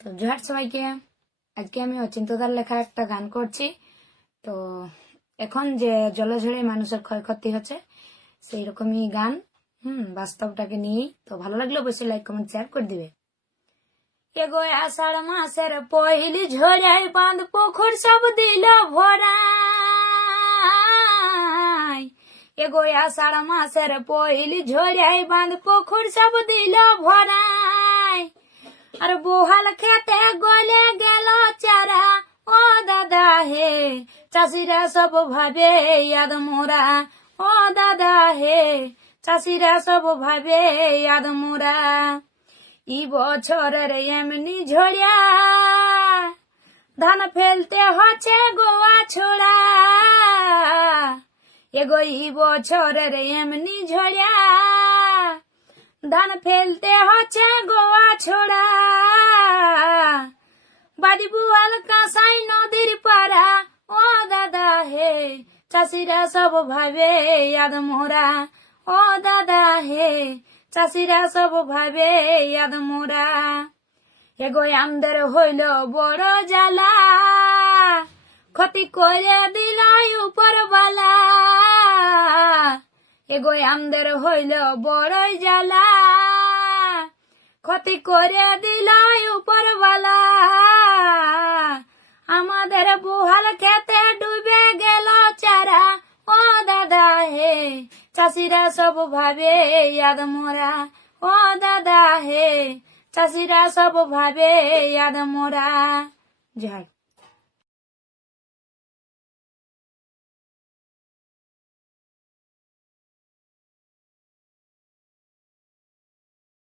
তো জোহার সবাইকে, আজকে আমি অচিন্তদার লেখা একটা গান করছি। তো এখন যে জলঝড়ে মানুষের ক্ষয়ক্ষতি হচ্ছে, সেই রকমই গান, হুম, বাস্তবটাকে নিয়ে তো ভালো লাগলে অবশ্যই লাইক কমেন্ট শেয়ার করে দিবে। এগো আষাঢ় মাসের পহিলি ঝড়াই বাঁধ পুকুর সব দিল ভরাই। এগো আষাঢ় মাসের পহিলি ঝড়াই বাঁধ পুকুর সব দিল ভরাই। আর বহাল খেতে গলে গেল চারা। ও দাদা হে, চাষিরা সব ভাবে ইয়াদ মোরা। ও দাদা হে, চাষিরা সব ভাবে ইয়াদ মোরা। ই বছরের এমনি ঝড়িয়া ধান ফেলতে হচ্ছে গোয়া ছোড়া। এগো ই বছরের এমনি ঝড়িয়া ধান ফেলতে হচ্ছে গোয়া ছোড়া। চাষিরা সব ভাবে ইয়াদ মোরা। ও দাদা হে চাষিরা সব ভাবে ইয়াদ মোরা। এগো আমদের হইল বড় জ্বালা। ক্ষতি করে দিল উপর বালা এগো আমদের হইল বড় জ্বালা। ক্ষতি করে দিল উপর চাষিরা সব ভাবে ইয়াদ মোরা। ও দাদা হে চাষিরা সব ভাবে ইয়াদ মোরা। জয়